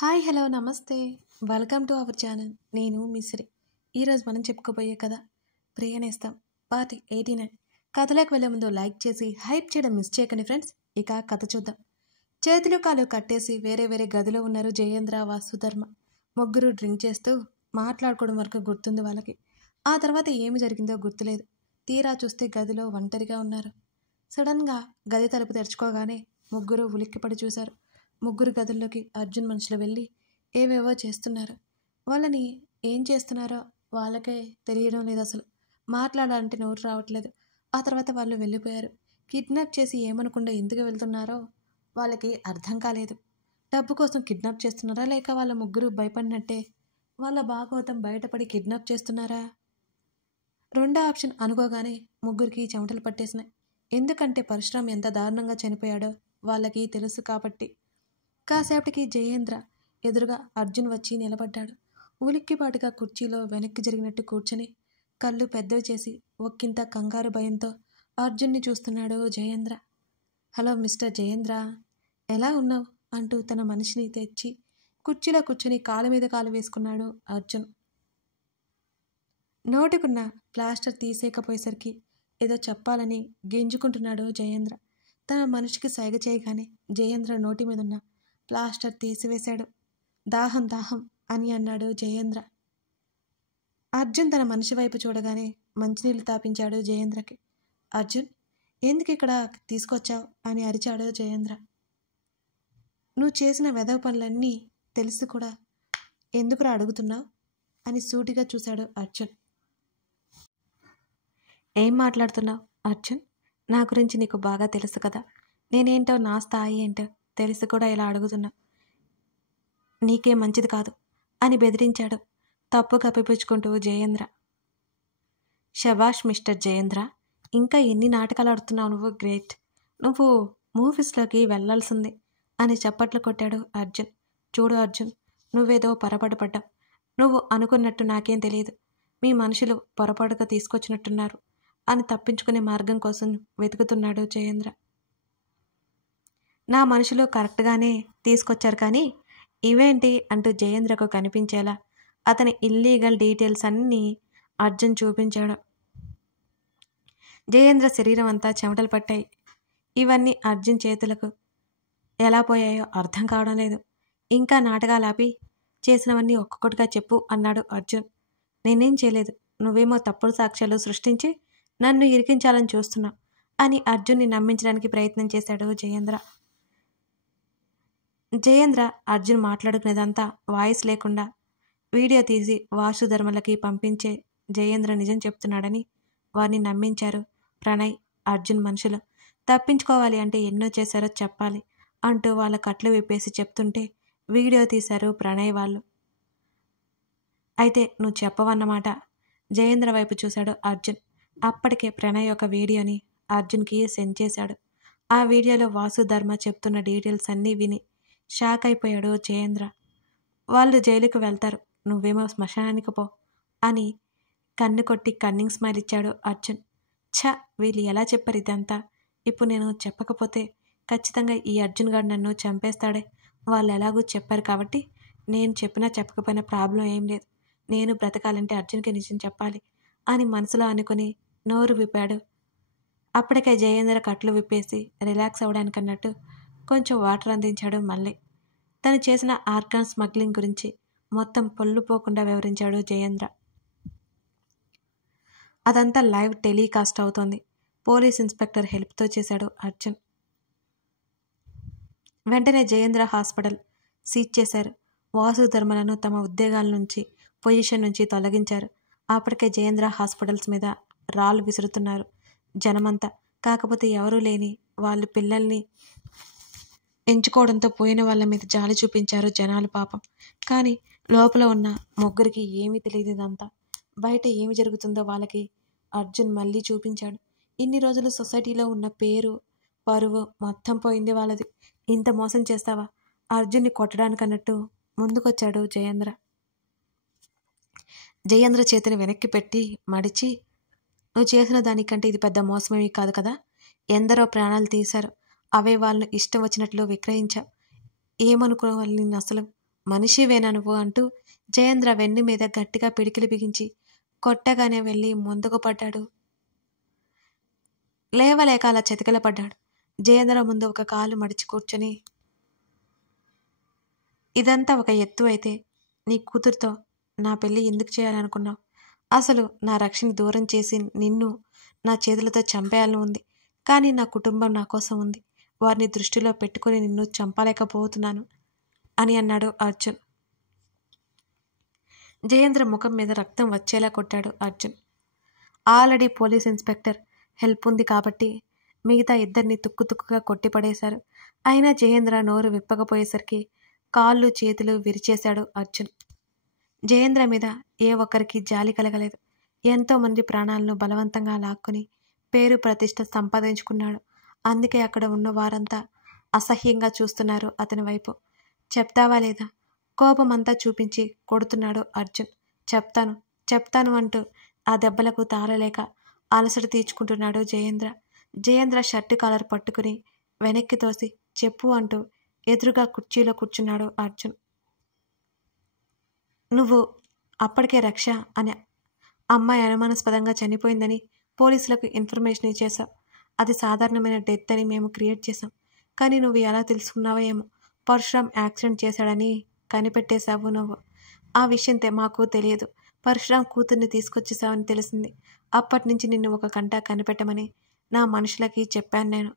Hi hello నమస్తే welcome to our channel. నేను మిశ్రీ. ఈరోజు మనం చెప్పుకోబోయే కథ ప్రియనేస్తం పార్ట్ 89. కథలోకి వెళ్ళే ముందు లైక్ చేసి హైప్ చేయడం మిస్ చేయకండి ఫ్రెండ్స్. ఇక కథ చూద్దాం. చేతులు కాలు కట్టేసి వేరే వేరే గదిలో ఉన్నారు జయేంద్ర, వాసుధర్మ. ముగ్గురు డ్రింక్ చేస్తూ మాట్లాడుకోవడం వరకు గుర్తుంది వాళ్ళకి. ఆ తర్వాత ఏమి జరిగిందో గుర్తులేదు. తీరా చూస్తే గదిలో ఒంటరిగా ఉన్నారు. సడన్గా గది తలుపు తెరుచుకోగానే ముగ్గురు ఉలిక్కిపడి చూశారు. ముగ్గురు గదుల్లోకి అర్జున్ మనుషులు వెళ్ళి ఏవేవో చేస్తున్నారు. వాళ్ళని ఏం చేస్తున్నారో వాళ్ళకే తెలియడం లేదు. అసలు మాట్లాడాలంటే నోరు రావట్లేదు. ఆ తర్వాత వాళ్ళు వెళ్ళిపోయారు. కిడ్నాప్ చేసి ఏమనకుండా ఎందుకు వెళ్తున్నారో వాళ్ళకి అర్థం కాలేదు. డబ్బు కోసం కిడ్నాప్ చేస్తున్నారా, లేక వాళ్ళ ముగ్గురు భయపడినట్టే వాళ్ళ భాగవతం బయటపడి కిడ్నాప్ చేస్తున్నారా? రెండో ఆప్షన్ అనుకోగానే ముగ్గురికి చెమటలు పట్టేసినాయి. ఎందుకంటే పరశురామ్ ఎంత దారుణంగా చనిపోయాడో వాళ్ళకి తెలుసు కాబట్టి. కాసేపటికి జయేంద్ర ఎదురుగా అర్జున్ వచ్చి నిలబడ్డాడు. ఉలిక్కిపాటుగా కుర్చీలో వెనక్కి జరిగినట్టు కూర్చొని కళ్ళు పెద్దవి చేసి ఒక్కింత కంగారు భయంతో అర్జున్ని చూస్తున్నాడు జయేంద్ర. హలో మిస్టర్ జయేంద్ర, ఎలా ఉన్నావు అంటూ తన మనిషిని తెచ్చి కుర్చీలో కూర్చొని కాలు మీద కాలు వేసుకున్నాడు అర్జున్. నోటికున్న ప్లాస్టర్ తీసేయకపోయేసరికి ఏదో చెప్పాలని గింజుకుంటున్నాడు జయేంద్ర. తన మనిషికి సైగ చేయగానే జయేంద్ర నోటి మీదున్న ప్లాస్టర్ తీసివేశాడు. దాహం దాహం అని అన్నాడు జయేంద్ర. అర్జున్ తన మనిషి వైపు చూడగానే మంచినీళ్ళు తాపించాడు జయేంద్రకి. అర్జున్, ఎందుకు ఇక్కడ తీసుకొచ్చావు అని అరిచాడు జయేంద్ర. నువ్వు చేసిన వెధవ పనులన్నీ తెలిసి కూడా ఎందుకురా అడుగుతున్నావు అని సూటిగా చూశాడు అర్జున్. ఏం మాట్లాడుతున్నావు అర్జున్? నా గురించి నీకు బాగా తెలుసు కదా. నేనేంటో, నా స్థాయి ఏంటో తెలిసి కూడా ఇలా అడుగుతున్నా. నీకే మంచిది కాదు అని బెదిరించాడు తప్పు కప్పిపుచ్చుకుంటూ జయేంద్ర. శభాష్ మిస్టర్ జయేంద్ర, ఇంకా ఎన్ని నాటకాలు ఆడుతున్నావు నువ్వు, గ్రేట్. నువ్వు మూవీస్లోకి వెళ్లాల్సిందే అని చప్పట్లు కొట్టాడు అర్జున్. చూడు అర్జున్, నువ్వేదో పొరపాటు. నువ్వు అనుకున్నట్టు నాకేం తెలియదు. మీ మనుషులు పొరపాటుగా తీసుకొచ్చినట్టున్నారు అని తప్పించుకునే మార్గం కోసం వెతుకుతున్నాడు జయేంద్ర. నా మనుషులు కరెక్ట్గానే తీసుకొచ్చారు, కానీ ఇవేంటి అంటూ జయేంద్రకు కనిపించేలా అతని ఇల్లీగల్ డీటెయిల్స్ అన్నీ అర్జున్ చూపించాడు. జయేంద్ర శరీరం అంతా చెమటలు పట్టాయి. ఇవన్నీ అర్జున్ చేతులకు ఎలా పోయాయో అర్థం కావడం లేదు. ఇంకా నాటకాలాపి చేసినవన్నీ ఒక్కొక్కటిగా చెప్పు అన్నాడు అర్జున్. నేనేం చేయలేదు, నువ్వేమో తప్పుడు సాక్ష్యాలు సృష్టించి నన్ను ఇరికించాలని చూస్తున్నావు అని అర్జున్ని నమ్మించడానికి ప్రయత్నం చేశాడు జయేంద్ర. జయేంద్ర అర్జున్ మాట్లాడుకునేదంతా వాయిస్ లేకుండా వీడియో తీసి వాసుధర్మలకి పంపించే జయేంద్ర నిజం చెప్తున్నాడని వారిని నమ్మించారు ప్రణయ్, అర్జున్ మనుషులు. తప్పించుకోవాలి అంటే ఎన్నో చేశారో చెప్పాలి అంటూ వాళ్ళ కట్లు విప్పేసి చెప్తుంటే వీడియో తీశారు ప్రణయ్ వాళ్ళు. అయితే నువ్వు చెప్పవన్నమాట. జయేంద్ర వైపు చూశాడు అర్జున్. అప్పటికే ప్రణయ్ ఒక వీడియోని అర్జున్కి సెండ్ చేశాడు. ఆ వీడియోలో వాసుధర్మ చెప్తున్న డీటెయిల్స్ అన్నీ విని షాక్ అయిపోయాడు జయేంద్ర. వాళ్ళు జైలుకు వెళ్తారు, నువ్వేమో శ్మశానానికి పో అని కన్ను కొట్టి కన్నింగ్ స్మైల్ ఇచ్చాడు అర్జున్. ఛ, వీళ్ళు ఎలా చెప్పారు ఇదంతా? ఇప్పుడు నేను చెప్పకపోతే ఖచ్చితంగా ఈ అర్జున్ గారు నన్ను చంపేస్తాడే. వాళ్ళు ఎలాగూ చెప్పారు కాబట్టి నేను చెప్పినా చెప్పకపోయినా ప్రాబ్లం ఏం లేదు. నేను బ్రతకాలంటే అర్జున్కి నిజం చెప్పాలి అని మనసులో అనుకుని నోరు విప్పాడు. అప్పటికే జయేంద్ర కట్లు విప్పేసి రిలాక్స్ అవ్వడానికన్నట్టు కొంచెం వాటర్ అందించాడు. మళ్ళీ తను చేసిన ఆర్గాన్ స్మగ్లింగ్ గురించి మొత్తం పొల్లుపోకుండా వివరించాడు జయేంద్ర. అదంతా లైవ్ టెలికాస్ట్ అవుతోంది. పోలీస్ ఇన్స్పెక్టర్ హెల్ప్తో చేశాడు అర్జున్. వెంటనే జయేంద్ర హాస్పిటల్ సీజ్ చేశారు. వాసుధర్మలను తమ ఉద్యోగాల నుంచి, పొజిషన్ నుంచి తొలగించారు. అప్పటికే జయేంద్ర హాస్పిటల్స్ మీద రాళ్ళు విసురుతున్నారు జనమంతా. కాకపోతే ఎవరూ లేని వాళ్ళు పిల్లల్ని ఎంచుకోవడంతో పోయిన వాళ్ళ మీద జాలి చూపించారు జనాలు పాపం. కానీ లోపల ఉన్న ముగ్గురికి ఏమీ తెలియదు ఇదంతా. బయట ఏమి జరుగుతుందో వాళ్ళకి అర్జున్ మళ్ళీ చూపించాడు. ఇన్ని రోజులు సొసైటీలో ఉన్న పేరు, పరువు మొత్తం పోయింది వాళ్ళది. ఇంత మోసం చేస్తావా? అర్జున్ని కొట్టడానికన్నట్టు ముందుకొచ్చాడు జయేంద్ర. జయేంద్ర చేతిని వెనక్కి పెట్టి మడిచి, నువ్వు చేసిన దానికంటే ఇది పెద్ద మోసమేమీ కాదు కదా. ఎందరో ప్రాణాలు తీశారు, అవే వాళ్ళను ఇష్టం వచ్చినట్లు విక్రయించావు. ఏమనుకోవాలి నిన్ను అసలు? మనిషివేనా నువ్వు అంటూ జయేంద్ర వెన్ను మీద గట్టిగా పిడికిలి బిగించి కొట్టగానే వెళ్ళి ముందుకు పడ్డాడు. లేవలేక అలా చతికిల పడ్డాడు. జయేంద్ర ముందు ఒక కాలు మడిచి కూర్చొని, ఇదంతా ఒక ఎత్తు అయితే నీ కూతురుతో నా పెళ్లి ఎందుకు చేయాలనుకున్నావు? అసలు నా రక్షని దూరం చేసి నిన్ను నా చేతులతో చంపేయాలని ఉంది. కానీ నా కుటుంబం నా కోసం ఉంది. వారిని దృష్టిలో పెట్టుకుని నిన్ను చంపలేకపోతున్నాను అని అన్నాడు అర్జున్. జయేంద్ర ముఖం మీద రక్తం వచ్చేలా కొట్టాడు Arjun. Already police inspector help ఉంది కాబట్టి మిగతా ఇద్దరిని తుక్కుతుక్కుగా కొట్టిపడేశారు. అయినా జయేంద్ర నోరు విప్పకపోయేసరికి కాళ్ళు చేతులు విరిచేశాడు అర్జున్. జయేంద్ర మీద ఏ ఒక్కరికి జాలి కలగలేదు. ఎంతోమంది ప్రాణాలను బలవంతంగా లాక్కుని పేరు ప్రతిష్ట సంపాదించుకున్నాడు. అందుకే అక్కడ ఉన్న వారంతా అసహ్యంగా చూస్తున్నారు అతని వైపు. చెప్తావా లేదా? కోపమంతా చూపించి కొడుతున్నాడు అర్జున్. చెప్తాను అంటూ ఆ దెబ్బలకు తాళలేక అలసట తీర్చుకుంటున్నాడు జయేంద్ర. జయేంద్ర షర్టు కాలర్ పట్టుకుని వెనక్కి తోసి చెప్పు అంటూ ఎదురుగా కుర్చీలో కూర్చున్నాడు అర్జున్. నువ్వు అప్పటికే రక్ష అనే అమ్మాయి అనుమానాస్పదంగా చనిపోయిందని పోలీసులకు ఇన్ఫర్మేషన్ ఇచ్చేశావు. అది సాధారణమైన డెత్ అని మేము క్రియేట్ చేశాం. కానీ నువ్వు ఎలా తెలుసుకున్నావో ఏమో, పరశురామ్ యాక్సిడెంట్ చేశాడని కనిపెట్టేశావు నువ్వు. ఆ విషయం మాకు తెలియదు. పరశురామ్ కూతుర్ని తీసుకొచ్చేసావని తెలిసింది. అప్పటి నుంచి నిన్ను ఒక గంట కనిపెట్టమని నా మనుషులకి చెప్పాను నేను.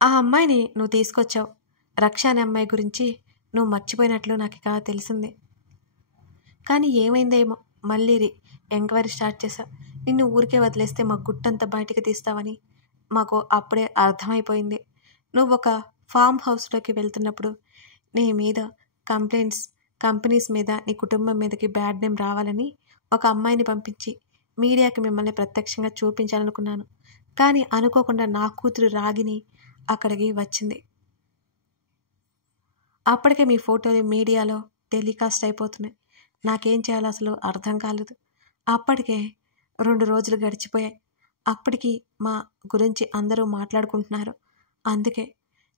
ఆ అమ్మాయిని నువ్వు తీసుకొచ్చావు. రక్ష అనే అమ్మాయి గురించి నువ్వు మర్చిపోయినట్లు నాకు ఇక తెలిసింది. కానీ ఏమైందేమో మళ్ళీ ఎంక్వైరీ స్టార్ట్ చేశావు. నిన్ను ఊరికే వదిలేస్తే మా గుట్టంతా బయటికి తీస్తావని మాకు అప్పుడే అర్థమైపోయింది. నువ్వు ఒక ఫామ్ హౌస్లోకి వెళ్తున్నప్పుడు నీ మీద కంపెనీస్ మీద నీ కుటుంబం మీదకి బ్యాడ్ నేమ్ రావాలని ఒక అమ్మాయిని పంపించి మీడియాకి మిమ్మల్ని ప్రత్యక్షంగా చూపించాలనుకున్నాను. కానీ అనుకోకుండా నా కూతురు రాగిని అక్కడికి వచ్చింది. అప్పటికే మీ ఫోటోలు మీడియాలో టెలికాస్ట్ అయిపోతున్నాయి. నాకేం చేయాలో అసలు అర్థం కాలేదు. అప్పటికే 2 రోజులు గడిచిపోయాయి. అప్పటికి మా గురించి అందరూ మాట్లాడుకుంటున్నారు. అందుకే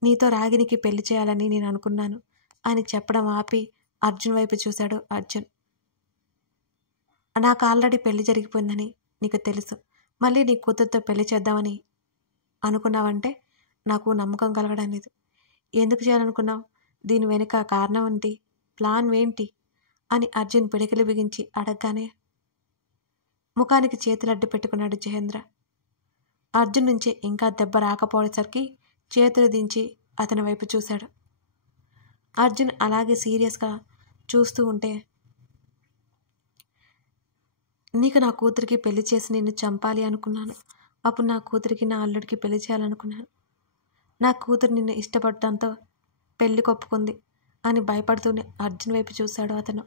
నీతో రాగినికి పెళ్లి చేయాలని నేను అనుకున్నాను అని చెప్పడం ఆపి అర్జున్ వైపు చూశాడు అర్జున్. నాకు ఆల్రెడీ పెళ్లి జరిగిపోయిందని నీకు తెలుసు. మళ్ళీ నీ కూతురుతో పెళ్లి చేద్దామని అనుకున్నావంటే నాకు నమ్మకం కలగడం లేదు. ఎందుకు చేయాలనుకున్నావు? దీని వెనుక కారణం ఏంటి? ప్లాన్ ఏంటి అని అర్జున్ పిడికిలి బిగించి అడగగానే ముఖానికి చేతులు అడ్డు పెట్టుకున్నాడు జయేంద్ర. అర్జున్ నుంచి ఇంకా దెబ్బ రాకపోయేసరికి చేతులు దించి అతని వైపు చూశాడు. అర్జున్ అలాగే సీరియస్గా చూస్తూ ఉంటే, నీకు నా కూతురికి పెళ్లి చేసి నిన్ను చంపాలి అనుకున్నాను. అప్పుడు నా కూతురికి నా అల్లుడికి పెళ్లి చేయాలనుకున్నాను. నా కూతురు నిన్ను ఇష్టపడటంతో పెళ్లి కొప్పుకుంది అని భయపడుతూనే అర్జున్ వైపు చూశాడు అతను.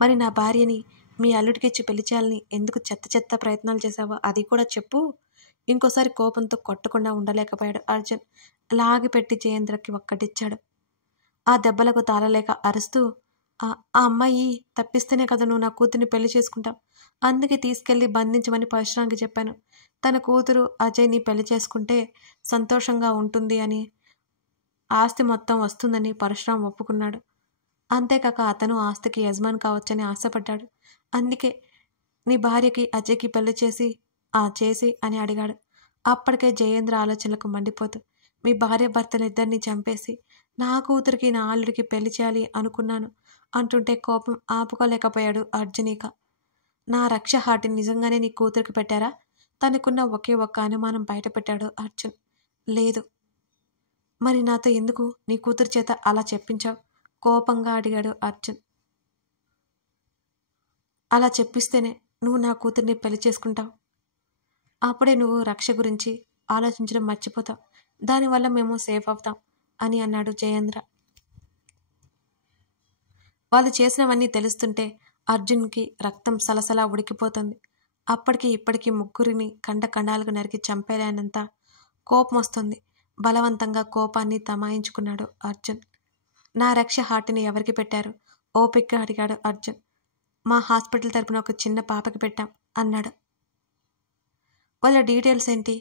మరి నా భార్యని మీ అల్లుడికిచ్చి పెళ్లి చేయాలని ఎందుకు చెత్త ప్రయత్నాలు చేశావో అది కూడా చెప్పు. ఇంకోసారి కోపంతో కొట్టకుండా ఉండలేకపోయాడు అర్జున్. లాగిపెట్టి జయేంద్రకి ఒక్కటిచ్చాడు. ఆ దెబ్బలకు తాళలేక అరుస్తూ, ఆ అమ్మాయి తప్పిస్తేనే కదా నువ్వు నా కూతుర్ని పెళ్లి చేసుకుంటావు. అందుకే తీసుకెళ్లి బంధించమని పరశురామ్కి చెప్పాను. తన కూతురు అజయ్ని పెళ్లి చేసుకుంటే సంతోషంగా ఉంటుంది అని, ఆస్తి మొత్తం వస్తుందని పరశురామ్ ఒప్పుకున్నాడు. అంతేకాక అతను ఆస్తికి యజమాని కావచ్చని ఆశపడ్డాడు. అందుకే నీ భార్యకి అజయ్కి పెళ్లి చేసి అని అడిగాడు. అప్పటికే జయేంద్ర ఆలోచనలకు మండిపోతూ, మీ భార్య భర్తలిద్దరినీ చంపేసి నా కూతురికి నా అల్లుడికి పెళ్లి చేయాలి అనుకున్నాను అంటుంటే కోపం ఆపుకోలేకపోయాడు అర్జునిక. నా రక్ష హార్ట్ని నిజంగానే నీ కూతురికి పెట్టారా? తనకున్న ఒకే ఒక్క అనుమానం బయట పెట్టాడు అర్జున్. లేదు. మరి నాతో ఎందుకు నీ కూతురు చేత అలా చెప్పించావు? కోపంగా అడిగాడు అర్జున్. అలా చెప్పిస్తేనే నువ్వు నా కూతుర్ని పెళ్లి చేసుకుంటావు. అప్పుడే నువ్వు రక్ష గురించి ఆలోచించడం మర్చిపోతావు. దానివల్ల మేము సేఫ్ అవుతాం అని అన్నాడు జయేంద్ర. వాళ్ళు చేసినవన్నీ తెలుస్తుంటే అర్జున్కి రక్తం సలసలా ఉడికిపోతుంది. అప్పటికి ఇప్పటికీ ముగ్గురిని కండాలుగా నరికి చంపేలేనంత కోపం వస్తుంది. బలవంతంగా కోపాన్ని తమాయించుకున్నాడు అర్జున్. నా రక్ష హార్ట్ని ఎవరికి పెట్టారు? ఓపిక్గా అడిగాడు అర్జున్. మా హాస్పిటల్ తరపున ఒక చిన్న పాపకి పెట్టాం అన్నాడు. వాళ్ళ డీటెయిల్స్ ఏంటి?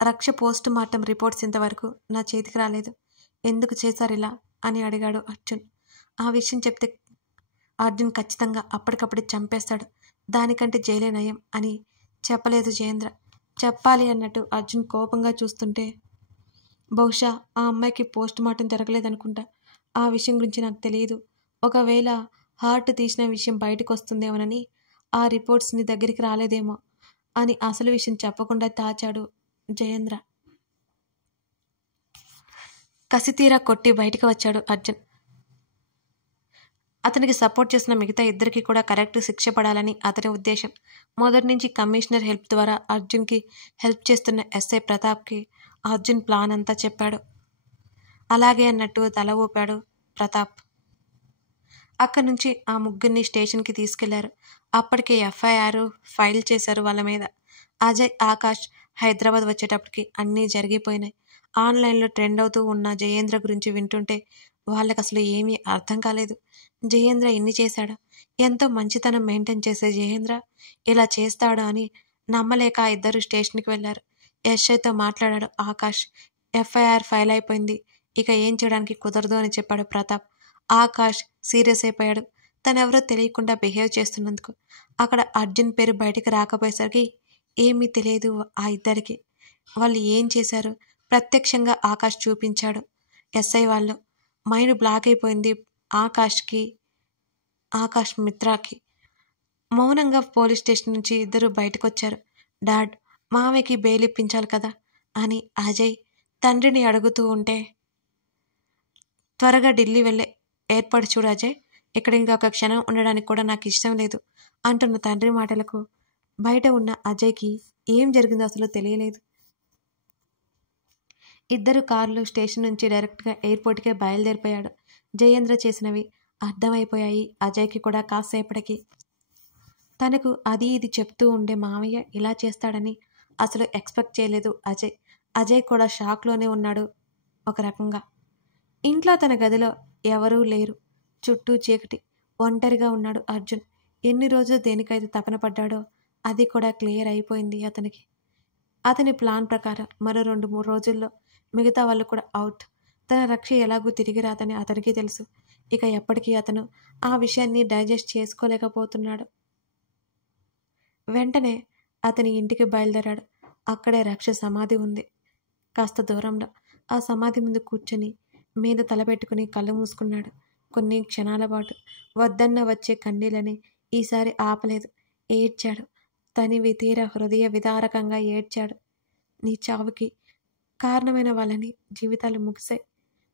రక్ష పోస్ట్ మార్టం రిపోర్ట్స్ ఇంతవరకు నా చేతికి రాలేదు. ఎందుకు చేశారు ఇలా అని అడిగాడు అర్జున్. ఆ విషయం చెప్తే అర్జున్ ఖచ్చితంగా అప్పటికప్పుడే చంపేస్తాడు, దానికంటే జైలే నయం అని చెప్పలేదు జయేంద్ర. చెప్పాలి అన్నట్టు అర్జున్ కోపంగా చూస్తుంటే, బహుశా ఆ అమ్మాయికి పోస్ట్ మార్టం జరగలేదనుకుంటా. ఆ విషయం గురించి నాకు తెలియదు. ఒకవేళ హార్ట్ తీసిన విషయం బయటకు వస్తుందేమోనని ఆ రిపోర్ట్స్ నీ దగ్గరికి రాలేదేమో అని అసలు విషయం చెప్పకుండా దాచాడు జయేంద్ర. కసితీరా కొట్టి బయటకు వచ్చాడు అర్జున్. అతనికి సపోర్ట్ చేసిన మిగతా ఇద్దరికి కూడా కరెక్ట్ శిక్ష పడాలని అతని ఉద్దేశం. మొదటి నుంచి కమిషనర్ హెల్ప్ ద్వారా అర్జున్కి హెల్ప్ చేస్తున్న ఎస్ఐ ప్రతాప్కి అర్జున్ ప్లాన్ అంతా చెప్పాడు. అలాగే అన్నట్టు తల ఊపాడు ప్రతాప్. అక్కడి నుంచి ఆ ముగ్గురిని స్టేషన్కి తీసుకెళ్లారు. అప్పటికే ఎఫ్ఐఆర్ ఫైల్ చేశారు వాళ్ళ మీద. అజయ్, ఆకాష్ హైదరాబాద్ వచ్చేటప్పటికి అన్నీ జరిగిపోయినాయి. ఆన్లైన్లో ట్రెండ్ అవుతూ ఉన్న జయేంద్ర గురించి వింటుంటే వాళ్ళకి అసలు ఏమీ అర్థం కాలేదు. జయేంద్ర ఇన్ని చేశాడా? ఎంతో మంచితనం మెయింటైన్ చేసే జయేంద్ర ఇలా చేస్తాడా అని నమ్మలేక ఇద్దరు స్టేషన్కి వెళ్లారు. ఎస్ఐతో మాట్లాడాడు ఆకాష్. ఎఫ్ఐఆర్ ఫైల్ అయిపోయింది, ఇక ఏం చేయడానికి కుదరదు అని చెప్పాడు ప్రతాప్. ఆకాష్ సీరియస్ అయిపోయాడు. తనెవరో తెలియకుండా బిహేవ్ చేస్తున్నందుకు. అక్కడ అర్జున్ పేరు బయటికి రాకపోయేసరికి ఏమీ తెలియదు ఆ ఇద్దరికి. వాళ్ళు ఏం చేశారు ప్రత్యక్షంగా ఆకాష్ చూపించాడు. ఎస్ఐ వాళ్ళు మైండ్ బ్లాక్ అయిపోయింది ఆకాష్ మిత్రాకి. మౌనంగా పోలీస్ స్టేషన్ నుంచి ఇద్దరు బయటకు వచ్చారు. డాడ్, మామయ్యకి బెయిల్ ఇప్పించాలి కదా అని అజయ్ తండ్రిని అడుగుతూ ఉంటే, త్వరగా ఢిల్లీ వెళ్ళే ఏర్పాటు చూడు అజయ్, ఇక్కడ ఇంకొక క్షణం ఉండడానికి కూడా నాకు ఇష్టం లేదు అంటున్న తండ్రి మాటలకు బయట ఉన్న అజయ్కి ఏం జరిగిందో అసలు తెలియలేదు. ఇద్దరు కార్లు స్టేషన్ నుంచి డైరెక్ట్గా ఎయిర్పోర్ట్కే బయలుదేరిపోయాడు. జయేంద్ర చేసినవి అర్థమైపోయాయి అజయ్కి కూడా కాసేపటికి. తనకు అది ఇది చెప్తూ ఉండే మామయ్య ఇలా చేస్తాడని అసలు ఎక్స్పెక్ట్ చేయలేదు అజయ్. అజయ్ కూడా షాక్లోనే ఉన్నాడు ఒక రకంగా. ఇంట్లో తన గదిలో ఎవరూ లేరు. చుట్టూ చీకటి. ఒంటరిగా ఉన్నాడు అర్జున్. ఎన్ని రోజులు దేనికైతే తపన పడ్డాడో అది కూడా క్లియర్ అయిపోయింది అతనికి. అతని ప్లాన్ ప్రకారం మరో 2-3 రోజుల్లో మిగతా వాళ్ళు కూడా అవుట్. తన రక్ష ఎలాగూ తిరిగి రాదని అతనికి తెలుసు. ఇక ఎప్పటికీ అతను ఆ విషయాన్ని డైజెస్ట్ చేసుకోలేకపోతున్నాడు. వెంటనే అతని ఇంటికి బయలుదేరాడు. అక్కడే రక్ష సమాధి ఉంది. కాస్త దూరంలో ఆ సమాధి ముందు కూర్చొని మీద తలపెట్టుకుని కళ్ళు మూసుకున్నాడు. కొన్ని క్షణాల పాటు వద్దన్న వచ్చే కన్నీళ్ళని ఈసారి ఆపలేదు. ఏడ్చాడు. తనివి తీర హృదయ విదారకంగా ఏడ్చాడు. నీ చావుకి కారణమైన వాళ్ళని జీవితాలు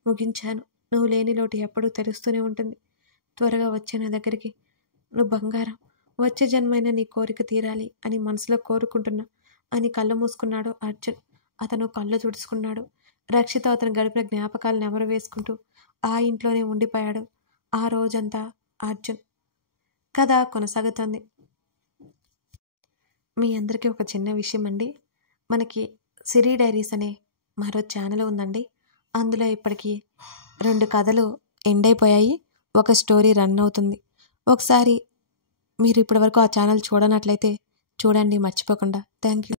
ముగించాను. నువ్వు లేని లోటు ఎప్పుడూ తెలుస్తూనే ఉంటుంది. త్వరగా వచ్చే నా దగ్గరికి. నువ్వు బంగారం. వచ్చే జన్మైనా నీ కోరిక తీరాలి అని మనసులో కోరుకుంటున్నా అని కళ్ళు మూసుకున్నాడు అర్జున్. అతను కళ్ళు తుడుచుకున్నాడు. రక్షిత అతను గడిపిన జ్ఞాపకాలను నెమరు వేసుకుంటూ ఆ ఇంట్లోనే ఉండిపోయాడు ఆ రోజంతా అర్జున్. కథ కొనసాగుతోంది. మీ అందరికీ ఒక చిన్న విషయం అండి. మనకి సిరి డైరీస్ అనే మరో ఛానల్ ఉందండి. అందులో ఇప్పటికీ 2 కథలు ఎండ్ అయిపోయాయి. ఒక స్టోరీ రన్ అవుతుంది. ఒకసారి మీరు ఇప్పటివరకు ఆ ఛానల్ చూడనట్లయితే చూడండి మర్చిపోకుండా. Thank you.